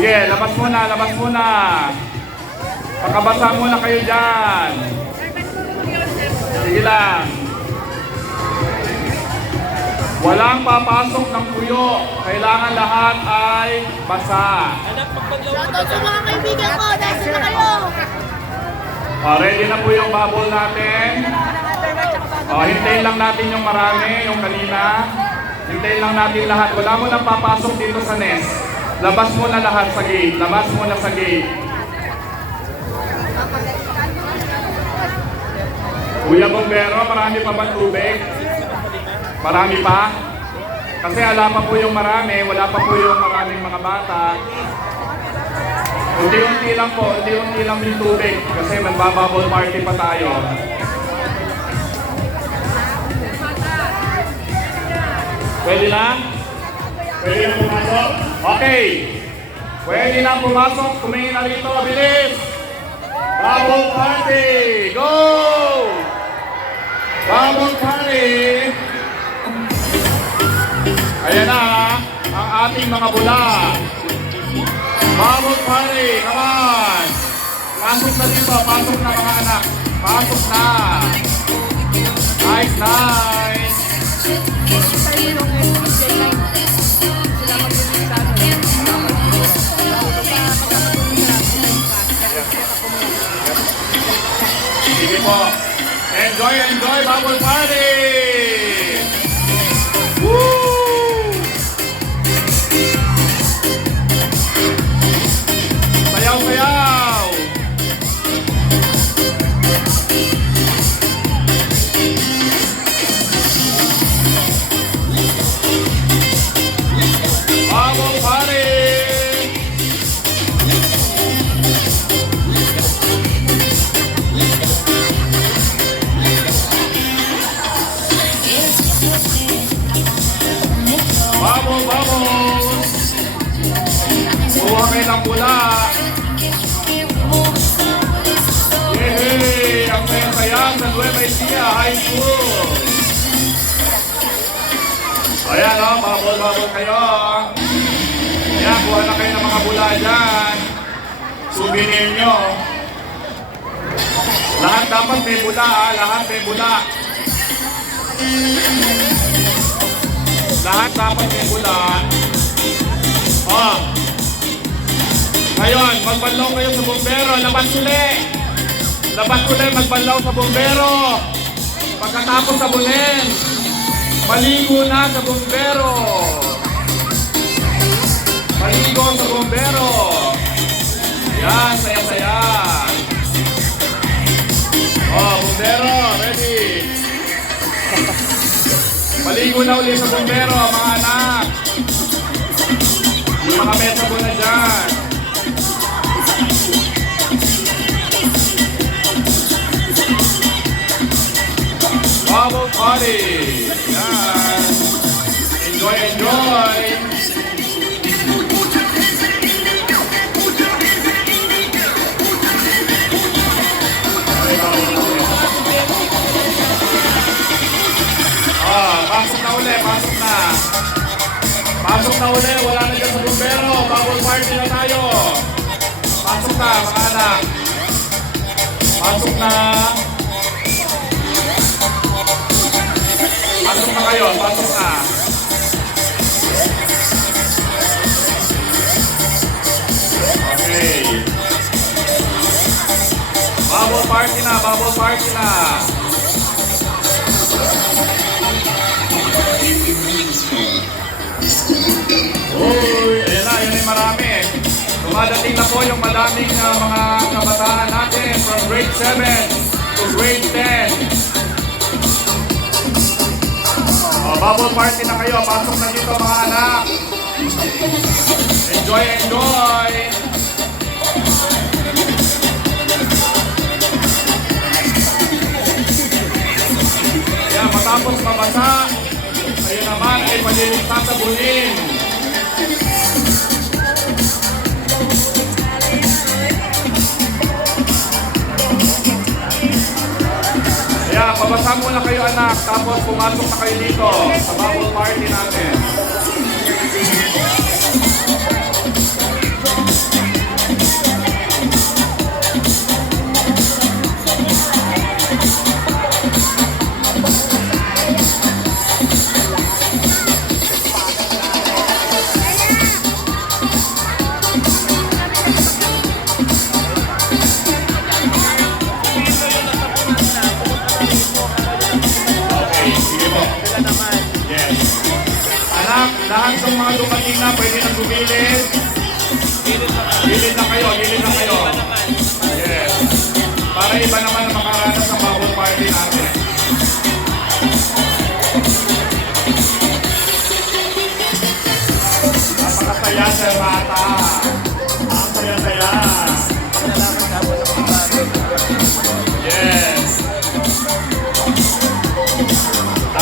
Sige, labas muna, labas muna. Pakabasa muna kayo dyan. Sige lang. Walang papasok ng puyo. Kailangan lahat ay basa. Shoutout sa mga kaibigan ko, dahil sila kayo. O, ready na po yung bubble natin. O, hintayin lang natin yung marami, yung kanina. Hintayin lang natin lahat. Wala mo nang papasok dito sa nest. Labas mo na lahat sa gate. Labas mo na sa gate. Kuya Bombero, marami pa ba tubig? Marami pa? Kasi ala pa po yung marami, wala pa po yung maraming mga bata. Unti-unti lang po, unti-unti lang yung tubig kasi magbabubble party pa tayo. Pwede na? Pwede na pumasok? Okay. Pwede na pumasok. Tumingin na rito. Bilis! Bubble party! Go! Bubble party! Ayan na, ang ating mga bula. Bubble party, come on! Pasok na dito, pasok na mga anak. Pasok na. Nice, nice. Po. Enjoy, enjoy, bubble party! Bubble, bubble! Kuha kayo ng bula! Yehey! Ang saya-saya sa Nueva Ecija High School! Ayan o, bubble-bubble kayo. Ayan, kuha na kayo ng mga bula dyan. Souvenir nyo. Lahat dapat may bula ah, lahat may bula. Lahat dapat may bula. Oh. Ngayon, magbanlaw kayo sa bumbero. Labas uli. Labas uli, magbanlaw sa bumbero. Pagkatapos sabunin, maligo na sa bumbero. Maligo sa bumbero. Yan, saya-saya. Oh, bumbero, ready. Maligo na uli sa bumbero, mga anak. Yung mga mesa po na dyan. Bubble party! Yan! Enjoy, enjoy! Pasok na uli, wala na dyan sa bumbero. Bubble party na tayo. Pasok na, mga anak. Pasok na. Pasok na kayo, pasok na. Okay. Bubble party na, bubble party na. Uy, ayan na, yun ay marami. Dumadating na po yung madaming uh, mga kabataan natin from grade 7 to grade 10. Oh, bubble party na kayo. Pasok na dito mga anak. Enjoy, enjoy. Matapos mabasa, ayun naman ay palilig sasabunin. Kaya pabasa muna kayo anak, tapos pumasok na kayo dito sa bubble party natin. naman. Yes. Anak, lahat ng mga dumating na pwede na gumilid. Gilid na kayo, gilid na kayo. Yes. Para iba naman ang makaranas ng bawal party natin.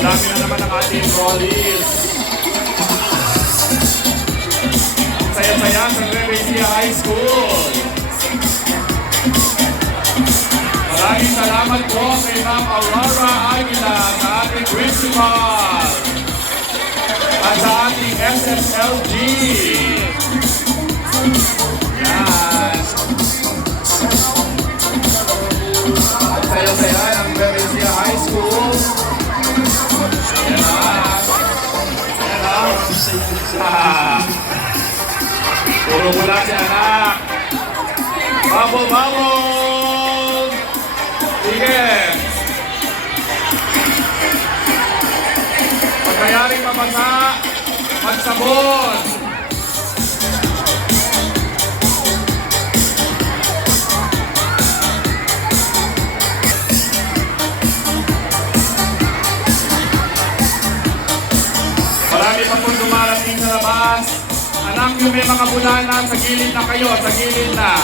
Dadami na naman ang ating rollies. Saya-saya sa Revesia High School. Maraming salamat po kay Ma'am Aurora Aguila sa ating principal at sa ating SSLG. Puro mula si anak. Bubble, bubble! Sige. Pag mayaring mabasa, magsabon. Dumarating sa labas. Anak nyo may mga bulanan, sa gilid na kayo, sa gilid na.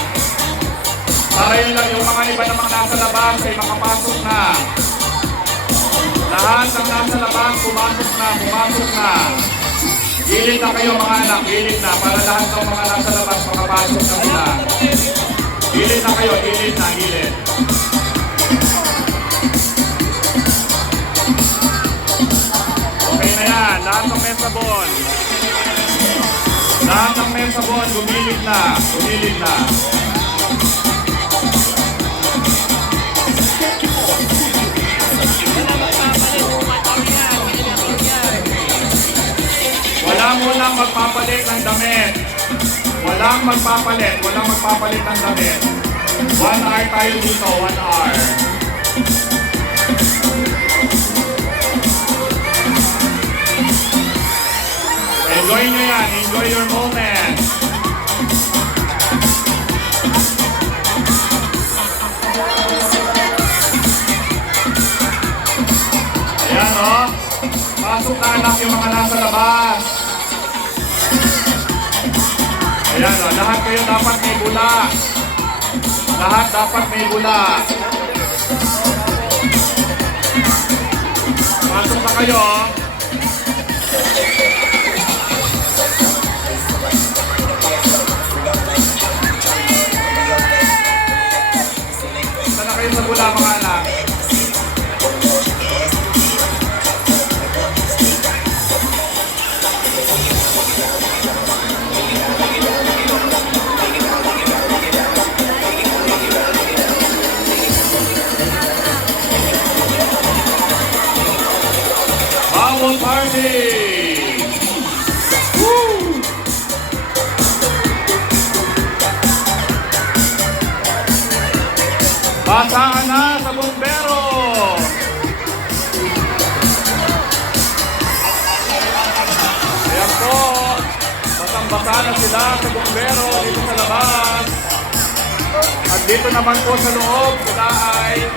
Para yun lang yung mga iba namang nasa labas ay makapasok na. Lahat ng nasa labas, pumasok na, pumasok na. Gilid na kayo mga anak, gilid na. Para lahat ng mga nasa labas makapasok na sila. Gilid na kayo, gilid na, gilid. Okay na yan, lahat ng may sabon. Lahat ng may sabon, gumilid na, gumilid na. Wala mo lang magpapalit ng damit. Walang magpapalit, walang magpapalit ng damit. One hour tayo dito, one hour. Enjoy nyo yan, enjoy your moment. Ayan. Oh. Pasok na anak yung mga nasa labas. Ayan o. Lahat kayo dapat may bula. Lahat dapat may bula. Pasok na kayo. Sana Party! Woo! Basahan na sa bombero! Ayan po, basang-basa na sila sa bombero dito sa labas. At dito naman po sa loob, sila ay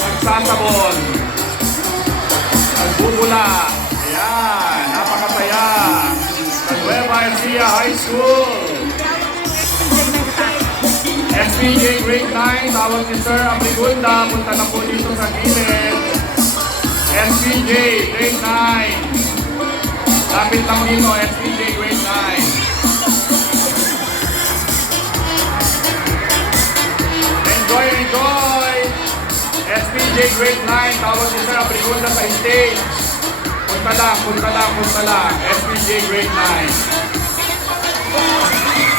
nagsasabon. Nagbubula. Ayan, napakasaya. Sa Nueva Ecija High School. SPJ Grade 9, tawag ni Sir Amrigunda. Punta na po dito sa gilid. SPJ Grade 9. Lapit lang dito, SPJ Grade 9. Enjoy, enjoy! SPJ Grade 9, tawag ni Sir Amrigunda sa stage. Punta lang, punta lang, punta lang. SPJ Grade 9.